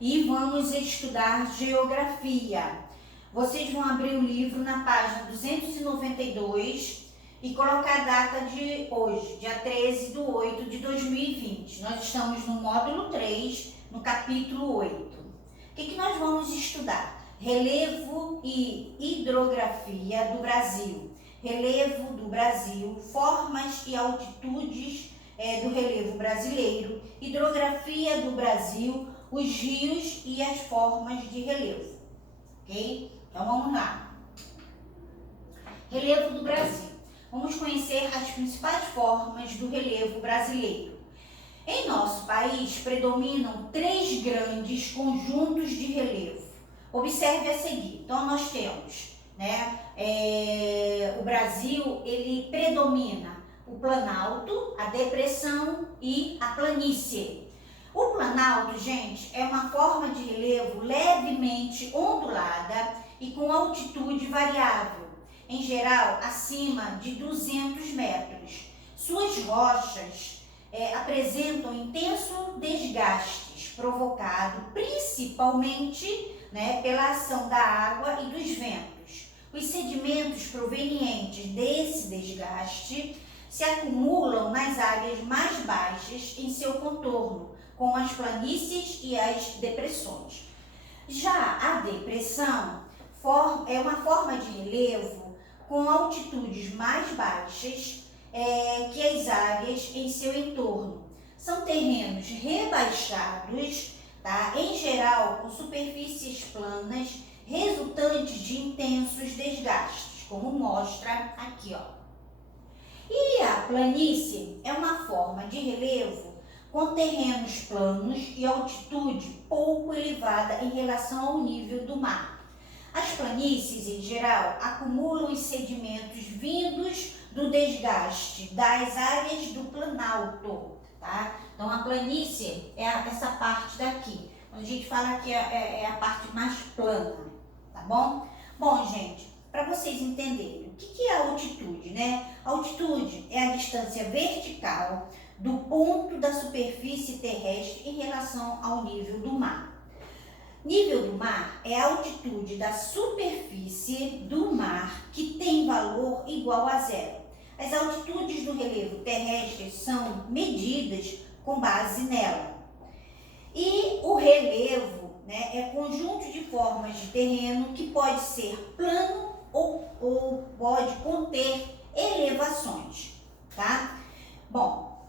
e vamos estudar geografia. Vocês vão abrir o livro na página 292 e colocar a data de hoje, dia 13/8/2020. Nós estamos no módulo 3, no capítulo 8. O que nós vamos estudar? Relevo e hidrografia do Brasil. Relevo do Brasil, formas e altitudes do relevo brasileiro, hidrografia do Brasil, os rios e as formas de relevo, ok? Então vamos lá. Relevo do Brasil. Vamos conhecer as principais formas do relevo brasileiro. Em nosso país predominam 3 grandes conjuntos de relevo. Observe a seguir. Então nós temos, o Brasil, ele predomina o planalto, a depressão e a planície. O planalto, gente, é uma forma de relevo levemente ondulada e com altitude variável, em geral acima de 200 metros. Suas rochas apresentam intenso desgastes provocado principalmente pela ação da água e dos ventos. Os sedimentos provenientes desse desgaste se acumulam nas áreas mais baixas em seu contorno, como as planícies e as depressões. Já a depressão é uma forma de relevo com altitudes mais baixas que as áreas em seu entorno. São terrenos rebaixados, em geral com superfícies planas, resultantes de intensos desgastes, como mostra aqui, ó. E a planície é uma forma de relevo com terrenos planos e altitude pouco elevada em relação ao nível do mar. As planícies, em geral, acumulam os sedimentos vindos do desgaste das áreas do planalto, tá? Então, a planície é essa parte daqui. Quando a gente fala que é a parte mais plana, tá bom? Bom, gente, para vocês entenderem, o que é a altitude, A altitude é a distância vertical do ponto da superfície terrestre em relação ao nível do mar. Nível do mar é a altitude da superfície do mar que tem valor igual a zero. As altitudes do relevo terrestre são medidas com base nela. E o relevo é conjunto de formas de terreno que pode ser plano ou pode conter elevações, tá? Bom,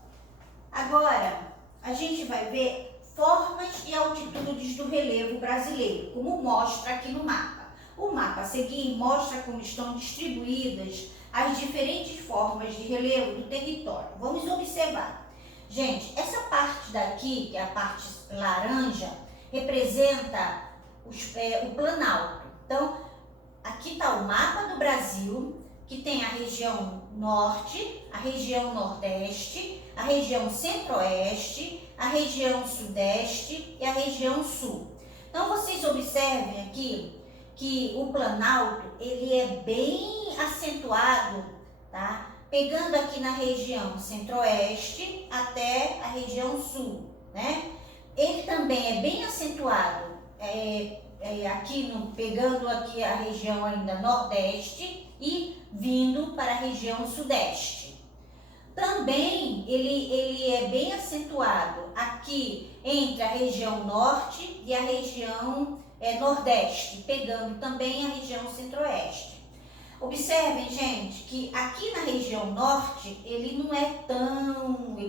agora a gente vai ver formas e altitudes do relevo brasileiro, como mostra aqui no mapa. O mapa a seguir mostra como estão distribuídas as diferentes formas de relevo do território. Vamos observar. Gente, essa parte daqui, que é a parte laranja, representa o planalto. Então, aqui está o mapa do Brasil, que tem a região norte, a região nordeste, a região centro-oeste, a região sudeste e a região sul. Então, vocês observem aqui que o planalto, ele é bem acentuado, tá? Pegando aqui na região centro-oeste até a região sul, Ele também é bem acentuado pegando aqui a região ainda nordeste e vindo para a região sudeste. Também ele é bem acentuado aqui entre a região norte e a região nordeste, pegando também a região centro-oeste. Observem, gente, que aqui na região norte ele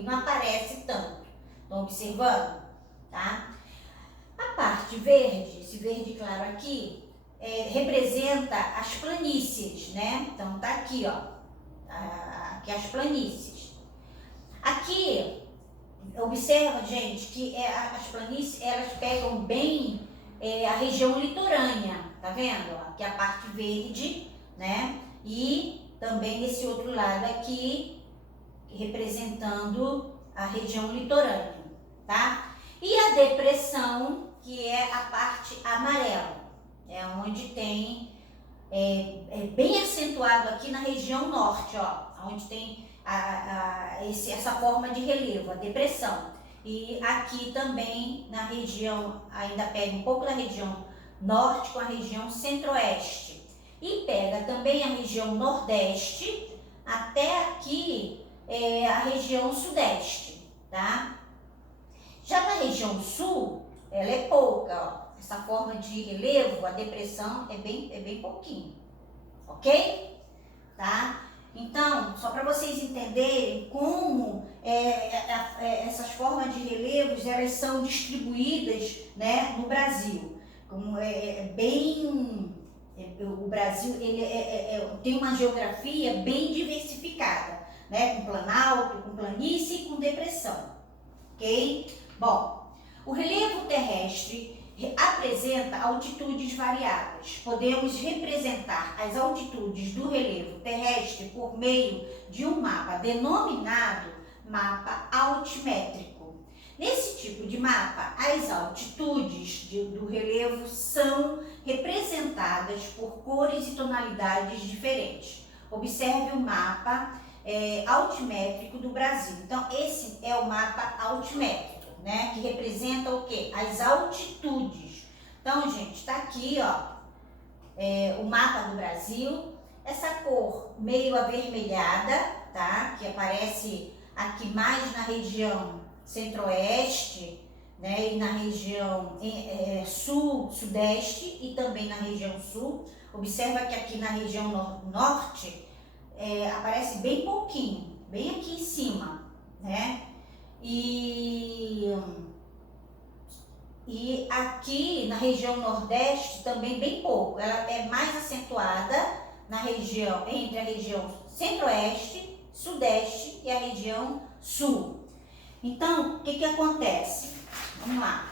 não aparece tanto. Estão observando? Tá? A parte verde, esse verde claro aqui, representa as planícies, Então tá aqui, ó, aqui as planícies. Aqui, observa, gente, que as planícies, elas pegam bem a região litorânea, tá vendo? Aqui a parte verde, E também esse outro lado aqui, representando a região litorânea, tá? E a depressão, que é a parte amarela, onde tem, bem acentuado aqui na região norte, ó, onde tem essa forma de relevo, a depressão. e aqui também na região, ainda pega um pouco da região norte com a região centro-oeste. E pega também a região nordeste até aqui a região sudeste, tá? Já na região sul, ela é pouca, ó. Essa forma de relevo, a depressão é bem pouquinho, ok? Tá? Então, só para vocês entenderem como essas formas de relevos elas são distribuídas, né, no Brasil. Como o Brasil ele tem uma geografia bem diversificada, né, com planalto, com planície e com depressão, ok? Bom, o relevo terrestre apresenta altitudes variadas. Podemos representar as altitudes do relevo terrestre por meio de um mapa denominado mapa altimétrico. Nesse tipo de mapa, as altitudes do relevo são representadas por cores e tonalidades diferentes. Observe o mapa altimétrico do Brasil. Então, esse é o mapa altimétrico, né, que representa o quê? As altitudes. Então, gente, está aqui, ó, o mapa do Brasil. Essa cor meio avermelhada, tá? Que aparece aqui mais na região centro-oeste, né? E na região sul, sudeste e também na região sul. Observa que aqui na região norte aparece bem pouquinho, bem aqui em cima, né? E aqui na região nordeste também bem pouco. Ela é mais acentuada na região, entre a região centro-oeste, sudeste e a região sul. Então, o que acontece? Vamos lá.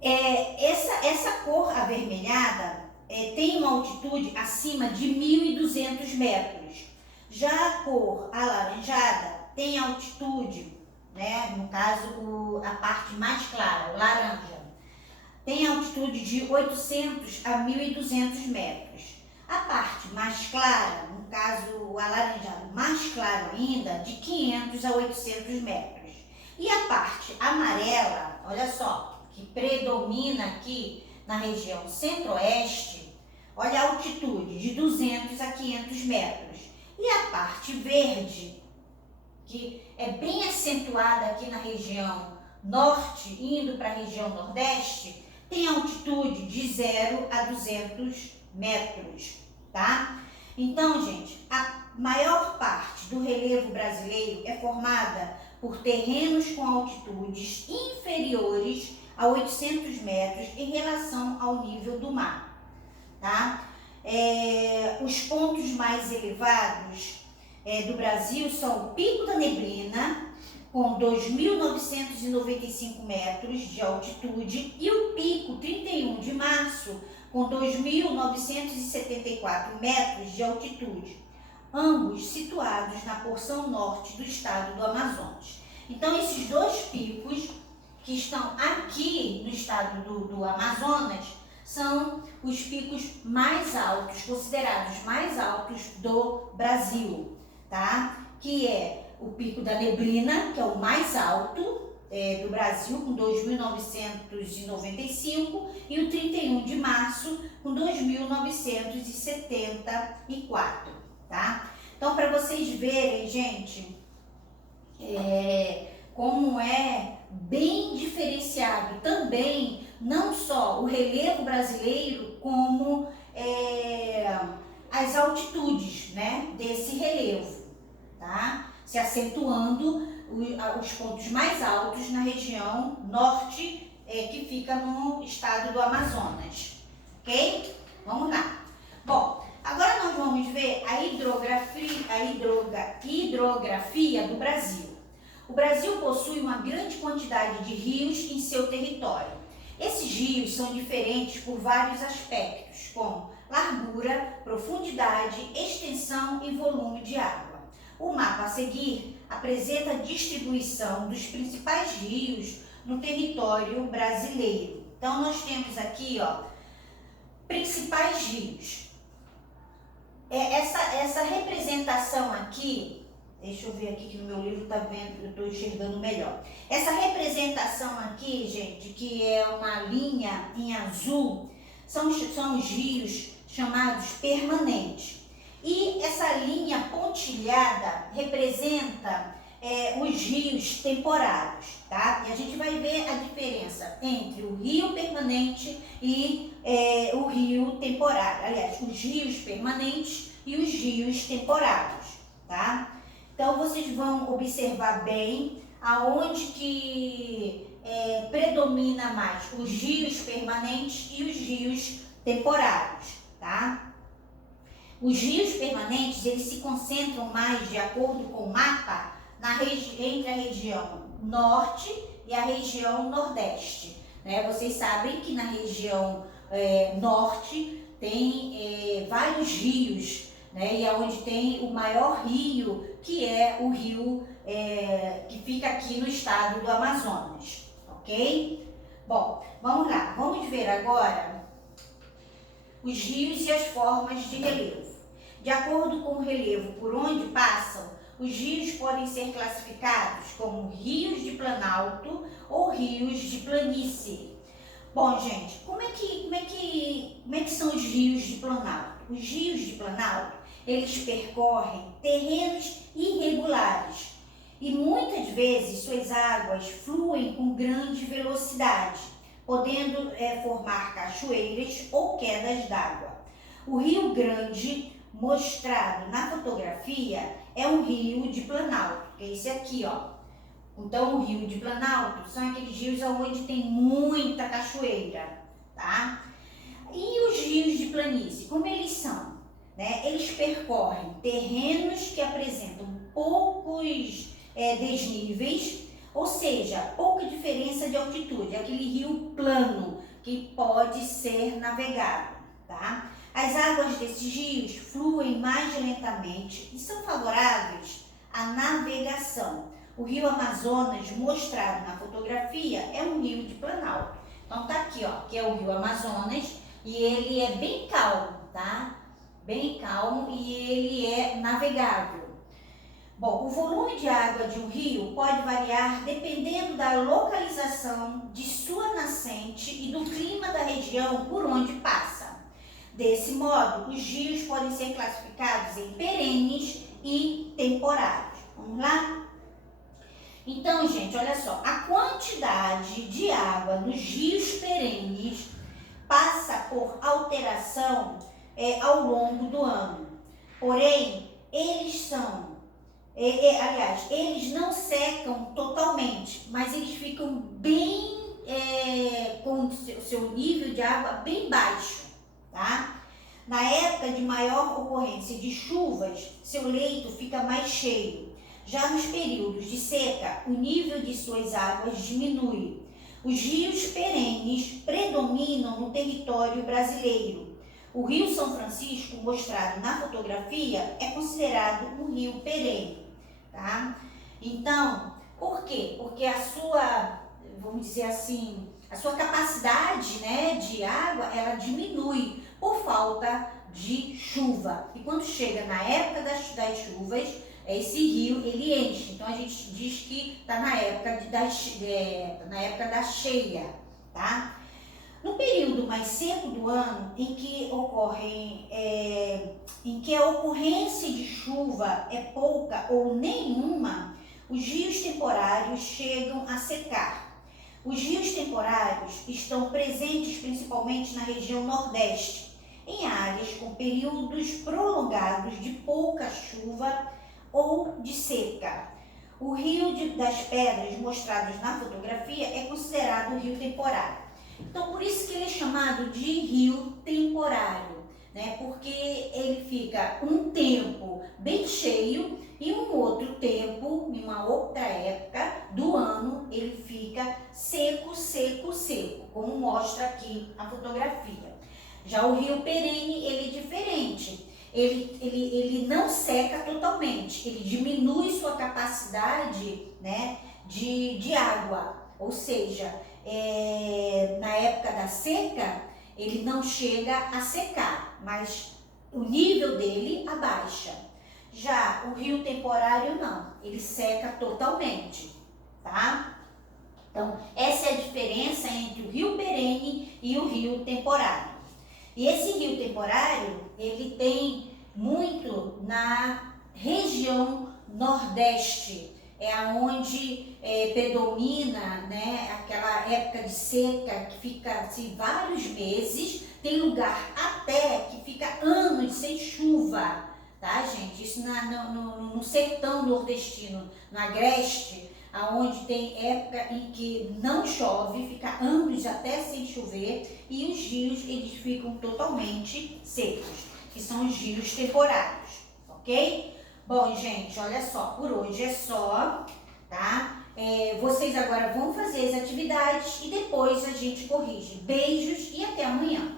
Essa cor avermelhada tem uma altitude acima de 1.200 metros. Já a cor alaranjada tem altitude, né? No caso, a parte mais clara, o laranja, tem altitude de 800 a 1.200 metros. A parte mais clara, no caso, o alaranjado mais claro ainda, de 500 a 800 metros. E a parte amarela, olha só, que predomina aqui na região centro-oeste, olha a altitude de 200 a 500 metros. E a parte verde, que é bem acentuada aqui na região norte, indo para a região nordeste, tem altitude de 0 a 200 metros, tá? Então, gente, a maior parte do relevo brasileiro é formada por terrenos com altitudes inferiores a 800 metros em relação ao nível do mar, tá? Os pontos mais elevados do Brasil são o Pico da Neblina, com 2.995 metros de altitude, e o Pico 31 de Março, com 2.974 metros de altitude, ambos situados na porção norte do estado do Amazonas. Então, esses dois picos que estão aqui no estado do Amazonas são os picos mais altos, considerados mais altos do Brasil, tá? Que é o Pico da Neblina, que é o mais alto do Brasil, com 2.995, e o 31 de Março, com 2.974, tá? Então, para vocês verem, gente, como é bem diferenciado também, não só o relevo brasileiro, como as altitudes, né, desse relevo, tá? Se acentuando os pontos mais altos na região norte, que fica no estado do Amazonas, ok? Vamos lá. Bom, agora nós vamos ver a hidrografia do Brasil. O Brasil possui uma grande quantidade de rios em seu território. Esses rios são diferentes por vários aspectos, como largura, profundidade, extensão e volume de água. O mapa a seguir apresenta a distribuição dos principais rios no território brasileiro. Então, nós temos aqui, ó, principais rios. Essa representação aqui Deixa eu ver aqui que no meu livro tá vendo, eu estou enxergando melhor. Essa representação aqui, gente, que é uma linha em azul, são os rios chamados permanentes. E essa linha pontilhada representa os rios temporários, tá? E a gente vai ver a diferença entre o rio permanente e o rio temporário. Aliás, os rios permanentes e os rios temporários, tá? Então, vocês vão observar bem aonde que predomina mais os rios permanentes e os rios temporários, tá? Os rios permanentes, eles se concentram mais, de acordo com o mapa, entre a região norte e a região nordeste, né? Vocês sabem que na região norte tem vários rios, né? E onde tem o maior rio, que é o rio que fica aqui no estado do Amazonas, ok? Bom, vamos lá, vamos ver agora os rios e as formas de relevo. De acordo com o relevo por onde passam, os rios podem ser classificados como rios de planalto ou rios de planície. Bom, gente, como é que são os rios de planalto? Os rios de planalto, eles percorrem terrenos irregulares e muitas vezes suas águas fluem com grande velocidade, podendo formar cachoeiras ou quedas d'água. O Rio Grande, mostrado na fotografia, é um rio de planalto, que é esse aqui, ó. Então, o rio de planalto são aqueles rios onde tem muita cachoeira, tá? E os rios de planície, como eles são? Né? Eles percorrem terrenos que apresentam poucos desníveis, ou seja, pouca diferença de altitude, aquele rio plano que pode ser navegado, tá? As águas desses rios fluem mais lentamente e são favoráveis à navegação. O rio Amazonas, mostrado na fotografia, é um rio de planalto. Então tá aqui, ó, que é o rio Amazonas e ele é bem calmo, tá? Bem calmo e ele é navegável. Bom, o volume de água de um rio pode variar dependendo da localização de sua nascente e do clima da região por onde passa. Desse modo, os rios podem ser classificados em perenes e temporários. Vamos lá? Então, gente, olha só, a quantidade de água nos rios perenes passa por alteração ao longo do ano. Porém, eles eles não secam totalmente, mas eles ficam bem com o seu nível de água bem baixo, tá? Na época de maior ocorrência de chuvas, seu leito fica mais cheio. Já nos períodos de seca, o nível de suas águas diminui. Os rios perenes predominam no território brasileiro. O Rio São Francisco, mostrado na fotografia, é considerado um rio perene, tá? Então, por quê? Porque a sua, vamos dizer assim, a sua capacidade, né, de água, ela diminui por falta de chuva. E quando chega na época das chuvas, esse rio, ele enche. Então, a gente diz que está na época da cheia, tá? No período mais seco do ano, em que a ocorrência de chuva é pouca ou nenhuma, os rios temporários chegam a secar. Os rios temporários estão presentes principalmente na região nordeste, em áreas com períodos prolongados de pouca chuva ou de seca. O Rio das Pedras, mostrado na fotografia, é considerado um rio temporário. Então, por isso que ele é chamado de rio temporário, né? Porque ele fica um tempo bem cheio e um outro tempo, em uma outra época do ano, ele fica seco, seco, seco, como mostra aqui a fotografia. Já o rio perene, ele é diferente. Ele não seca totalmente, ele diminui sua capacidade, né, de água, ou seja, na época da seca, ele não chega a secar, mas o nível dele abaixa. Já o rio temporário não, ele seca totalmente, tá? Então, essa é a diferença entre o rio perene e o rio temporário. E esse rio temporário, ele tem muito na região nordeste, é onde predomina, né, aquela época de seca que fica assim, vários meses, tem lugar até que fica anos sem chuva, tá, gente? Isso no sertão nordestino, no agreste, aonde tem época em que não chove, fica anos até sem chover e os rios eles ficam totalmente secos, que são os rios temporários, ok? Bom, gente, olha só, por hoje é só, tá? Vocês agora vão fazer as atividades e depois a gente corrige. Beijos e até amanhã!